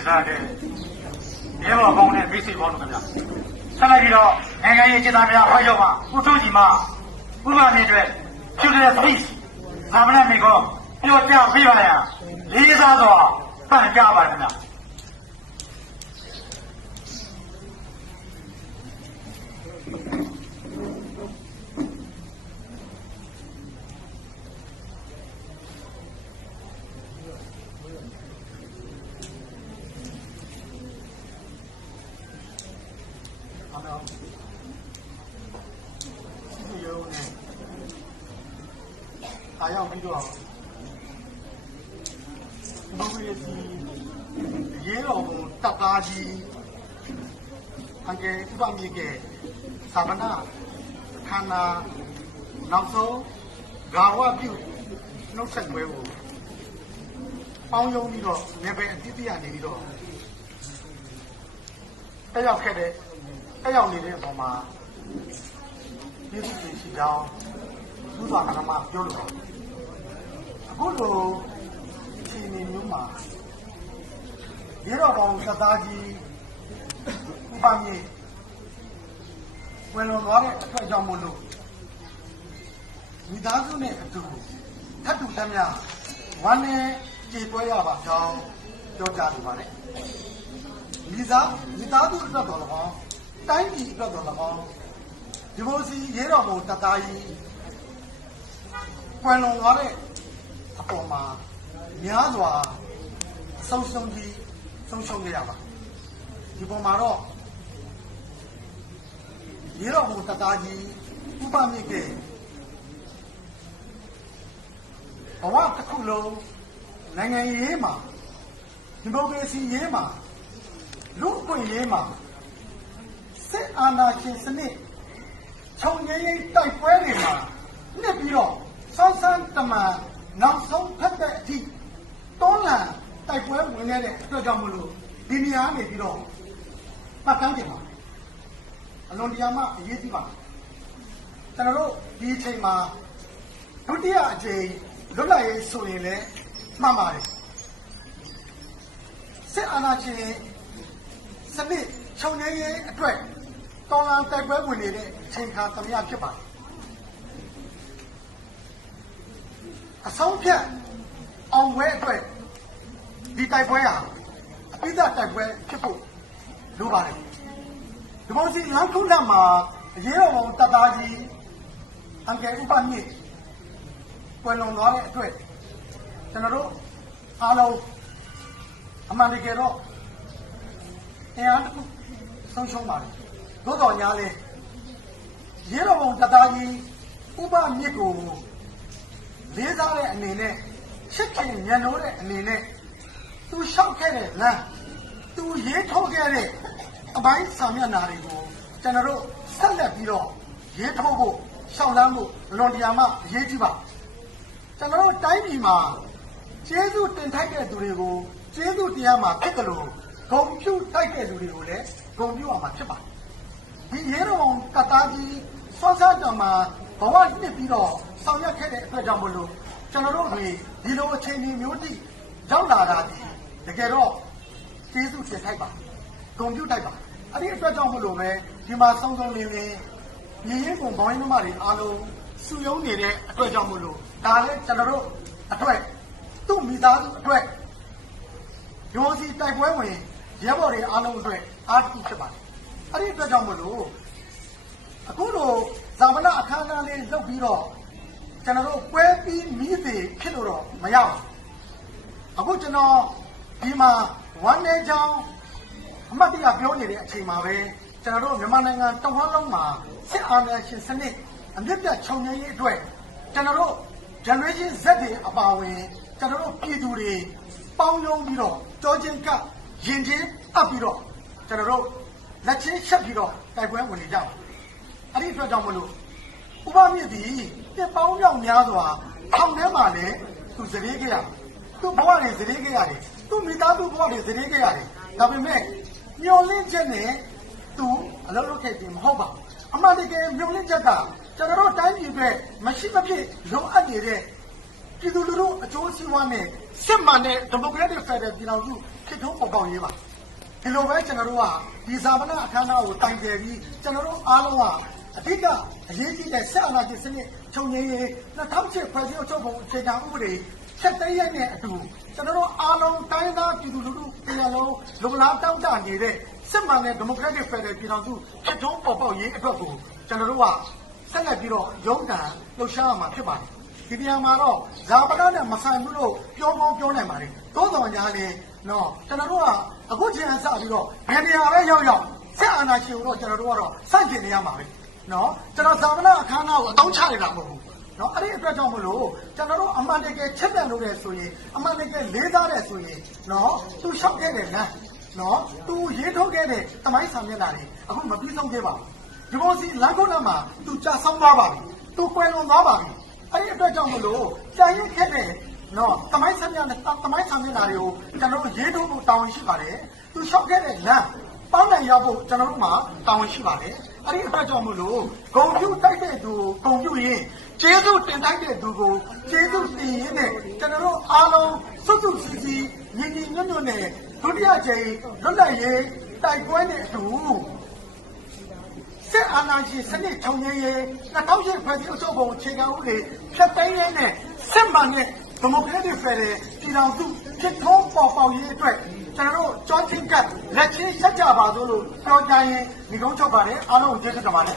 တင်စားတဲ့ရဲဘော်ကောင်းတဲ့မိတ်ဆွေပေါင်းတို့ခင်ဗျာဆက်လိုက်ပြီးတော့နိုင်ငံရေးကျေသားများဟောရောက်မှာဦးစိုးကြီးမှဥပမာနေအတွက်ကျူတဲ့ speech သာမဏေမိကောပြောပြပြပါရလေးစားစွာပန့်ကြပါခင်ဗျာ ဟုတ်တော့ဒီရုံးနဲ့ အားရောက်ပြီးတော့ဘုရားစီရေတော်ဘုံတပ်သားကြီးအငယ်ဥပမြေကသာမနာခန္ဓာနောက်ဆုံးဂါဝပြုနှုတ်ဆက်ပွဲကိုပေါင်းယုံပြီးတော့နေပဲအတိတ်ရနေပြီးတော့တက်ရောက်ခဲ့တဲ့တက်ရောက်နေတဲ့အပေါ်မှာဒီလိုဖြစ်ရှိကြောင်း သူ့ဘာကမှပြောလို့ပါအခုလိုဒီနေမျိုးမှာရေတော်ကောင်သသားကြီးဥပမြေဝင်လွန်သွားတဲ့အတွက်ကြောင့်မို့လို့မိသားစုနဲ့အတူထပ်တူသမျှဝမ်းနဲ့ကြေပွဲရပါကြောင်းပြောကြားနေပါတယ်မိသားမိသားစုအတွက်တော်လည်းကောင်းတိုင်းပြည်အတွက်တော်လည်းကောင်းဒီမိုစီရေတော်ဘုံတသားကြီး ဝင်လွန်သွားတဲ့အပေါ်မှာများစွာဆုံးရှုံးကြီးဆုံးရှုံးခဲ့ရပါဒီပေါ်မှာတော့ရေတော်ဘုံတသားကြီးဥပမြင့်ကဘဝတစ်ခုလုံးနိုင်ငံရေးမှာဒီမိုကရေစီရေးမှာလူ့အခွင့်အရေးမှာစစ်အာဏာရှင်စနစ်ခြုံငိမ့်ရေးတိုက်ပွဲတွေမှာနှစ်ပြီးတော့ ဆောင်းဆန်းတမန်နောက်ဆုံးဖက်တဲ့အထိတွန်းလှန်တိုက်ပွဲဝင်ခဲ့တဲ့အတွက်ကြောင့်မလို့ဒီနေရာနေပြီးတော့ပတ်ကန်းကြပါအလွန်တရာမှအရေးကြီးပါကျွန်တော်တို့ဒီအချိန်မှာဒုတိယအကြိမ်လွတ်လပ်ရေးဆိုရင်လည်းမှန်ပါတယ်စစ်အာဏာရှင်စနစ်ခြုံငိမ့်ရေးအတွက်တော်လန်တိုက်ပွဲဝင်နေတဲ့အချိန်ခါသမယဖြစ်ပါတယ် အဆုံးဖြတ်အောင်ပွဲအတွက်ဒီတိုက်ပွဲဟာအပိဓာတိုက်ပွဲဖြစ်ဖို့လိုပါတယ်ဒီမိုစီလမ်းခုလက်မှာအရေးတော်ပုံတပ်သားကြီးအင်္ဂေဥပမြင့်ပွဲလုံသွားတဲ့အတွက်ကျွန်တော်တို့အားလုံးအမှန်တကယ်တော့တရားတစ်ခုဆုံးရှုံးပါတယ်သို့တော်ညာလဲရေတော်ဘုံတသားကြီးဥပမြစ်ကို လေးစားတဲ့အနေနဲ့ချစ်ခင်ညံ့လို့တဲ့အနေနဲ့သူလျှောက်ခဲ့တဲ့လမ်းသူရေးထုတ်ခဲ့တဲ့အပိုင်းစာမျက်နှာတွေကိုကျွန်တော်တို့ဆက်လက်ပြီးတော့ရေးထုတ်ဖို့ရှောက်လန်းဖို့လွန်တရားမှအရေးကြီးပါကျွန်တော်တို့တိုင်းပြည်မှာကျေးဇူးတင်ထိုက်တဲ့သူတွေကိုကျေးဇူးတရားမှာဖြစ်တယ်လို့ဂုံပြုထိုက်တဲ့လူတွေကိုလည်းဂုံပြုအောင်မှာဖြစ်ပါတယ်ဒီရေတော်ကတာကြီးစောစားတော်မှာဘဝနှစ်ပြီးတော့ ဆောင်ရွက်ခဲ့တဲ့အတွက်ကြောင့်မလို့ကျွန်တော်တို့တွေဒီလိုအချိန်မျိုးတိရောက်လာတာဒီတကယ်တော့ကျေးဇူးတင်ထိုက်ပါဂုံပြုထိုက်ပါအဲ့ဒီအတွက်ကြောင့်မလို့ပဲဒီမှာစုံစုံလင်းလင်းညီရင်ကုန်ဘောင်းရင်းမတွေအားလုံးစုယုံနေတဲ့အတွက်ကြောင့်မလို့ဒါလည်းကျွန်တော်တို့အတွက်သူ့မိသားစုအတွက်ရိုးစီတိုက်ပွဲဝင်ရဲဘော်တွေအားလုံးအတွက်အားတစ်ခုဖြစ်ပါတယ်အဲ့ဒီအတွက်ကြောင့်မလို့အခုလိုဇာမနာအခမ်းအနားလေးလုပ်ပြီးတော့ ကျွန်တော်တို့ပွဲပြီးမိသေးဖြစ်လို့တော့မရဘူးအခုကျွန်တော်ဒီမှာဝမ်းနေချောင်းအမတ်တရားပြောနေတဲ့အချိန်မှာပဲကျွန်တော်တို့မြန်မာနိုင်ငံတဝန်းလုံးမှာစစ်အာဏာရှင်စနစ်အမြင့်ပြတ်ခြုံငိမ့်ရေးအတွက်ကျွန်တော်တို့ generation Z တွေအပါအဝင်ကျွန်တော်တို့ပြည်သူတွေပေါင်းယုံပြီးတော့ကြောချင်းကရင်ချင်းအပ်ပြီးတော့ကျွန်တော်တို့လက်ချင်းချက်ပြီးတော့တိုက်ပွဲဝင်နေကြပါအဲ့ဒီအတွက်ကြောင့်မလို့ ဥပမြင့်ဒီတစ်ပေါင်းမြောက်များစွာထောင်ထဲမှာလည်းသူစရေခဲ့ရသူ့ဘဝတွေစရေခဲ့ရတယ်သူ့မိသားစုဘဝတွေစရေခဲ့ရတယ်ဒါပေမဲ့ညှော်လင့်ချက်နဲ့သူအလုပ်လုပ်ခဲ့တယ်မဟုတ်ပါဘူးအမှန်တကယ်ညှော်လင့်ချက်ကကျွန်တော်တို့တိုင်းပြည်အတွက်မရှိမဖြစ်လိုအပ်နေတဲ့ပြည်သူလူထုအကျိုးစီးပွားနဲ့စစစ်မှန်တဲ့ဒီမိုကရက်တစ်ဖက်ဒရယ်ပြည်ထောင်စုခေတ်ထုံးပေါ်ပေါက်ရေးပါဒီလိုပဲကျွန်တော်တို့ကဒီဇာမနာအခမ်းအနားကိုတိုင်တယ်ပြီးကျွန်တော်တို့အားလုံးက အဓိကအရေးကြီးတဲ့ဆက်အာဏာရှင်စနစ် ချုပ်ငြိမ်းရေး2008ဖွဲ့စည်းအုပ်ချုပ်ပုံ အခြေခံဥပဒေဆက်သိမ်းရတဲ့အတူ ကျွန်တော်တို့အားလုံး တိုင်းသားပြည်သူလူထုတရားလုံးလုံလားတောင်းတနေတဲ့ စစ်မှန်တဲ့ ဒီမိုကရက်တစ် ဖက်ဒရယ်ပြည်ထောင်စုခေတ်ထုံးပေါ်ပေါက်ရေးအတွက်ကို ကျွန်တော်တို့က ဆက်လက်ပြီးတော့ ရုံးကန်လှုပ်ရှားရမှာ ဖြစ်ပါတယ် ဒီနေရာမှာတော့ဇာပနာနဲ့ မဆိုင်ဘူးလို့ ပြောကောင်းပြောနိုင်ပါတယ် သို့တော်ညာလေနော်ကျွန်တော်တို့က အခုချိန်ကစပြီးတော့ ဘယ်နေရာပဲရောက်ရောက်ဆက်အာဏာရှင်ကိုတော့ ကျွန်တော်တို့ကတော့စန့်ကျင်နေရမှာပဲ နော်ကျွန်တော်ဇာပနာအခမ်းအနားကိုအတောင်းချနေတာမဟုတ်ဘူးနော်အဲ့ဒီအတွက်ကြောင့်မလို့ကျွန်တော်တို့အမှန်တကယ်ချက်ပြန်လို့ရဆိုရင်အမှန်တကယ်လေးစားတယ်ဆိုရင်နော်သူလျှောက်ခဲ့တယ်လမ်းနော်သူရေးထုတ်ခဲ့တဲ့တမိုင်းဆံမျက်နှာတွေအခုမပြီးဆုံးခဲ့ပါဘူးဒီမိုစီလမ်းခုနမှာသူကြာဆောင်သွားပါပြီသူကွယ်လွန်သွားပါပြီအဲ့ဒီအတွက်ကြောင့်မလို့ကြာရင်ခက်တဲ့နော်တမိုင်းဆမ်းမြနဲ့တမိုင်းဆမ်းမြနာတွေကိုကျွန်တော်တို့ရေးထုတ်ဖို့တောင်းရှိပါတယ်သူလျှောက်ခဲ့တဲ့လမ်း ပေါင်းနိုင်ရောက်ဖို့ကျွန်တော်တို့မှာတောင်းရှိပါတယ်အဲ့ဒီအတွက်ကြောင့်မလို့ဂုံပြုတိုက်တဲ့သူကိုဂုံပြုရင်ကျေးဇူးတင်တိုက်တဲ့သူကိုကျေးဇူးတင်ရင်းနဲ့ကျွန်တော်တို့အားလုံးစွတ်စွတ်စီစီညီညီညွတ်ညွတ်နဲ့ဒုတိယကြိမ်လွတ်လပ်ရေးတိုက်ပွဲနဲ့အတူစစ်အာဏာရှင်စနစ်ချုပ်ငြိမ်းရေး2008ဖွဲ့စည်းအုပ်ချုပ်ပုံအခြေခံဥပဒေဖြတ်သိမ်းရေးနဲ့စစ်မှန်တဲ့ ဒီမိုကရက်တစ်ဖက်ဒရယ်ပြည်ထောင်စုဖြစ်ထွန်းပေါ်ပေါက်ရေးအတွက်ကျွန်တော်တို့ကြောချင်းကပ်လက်ချင်းဆက်ကြပါစို့လို့ပြောကြရင်ဒီကုန်းချုပ်ပါတယ်အားလုံးကိုကျေးဇူးတင်ပါတယ်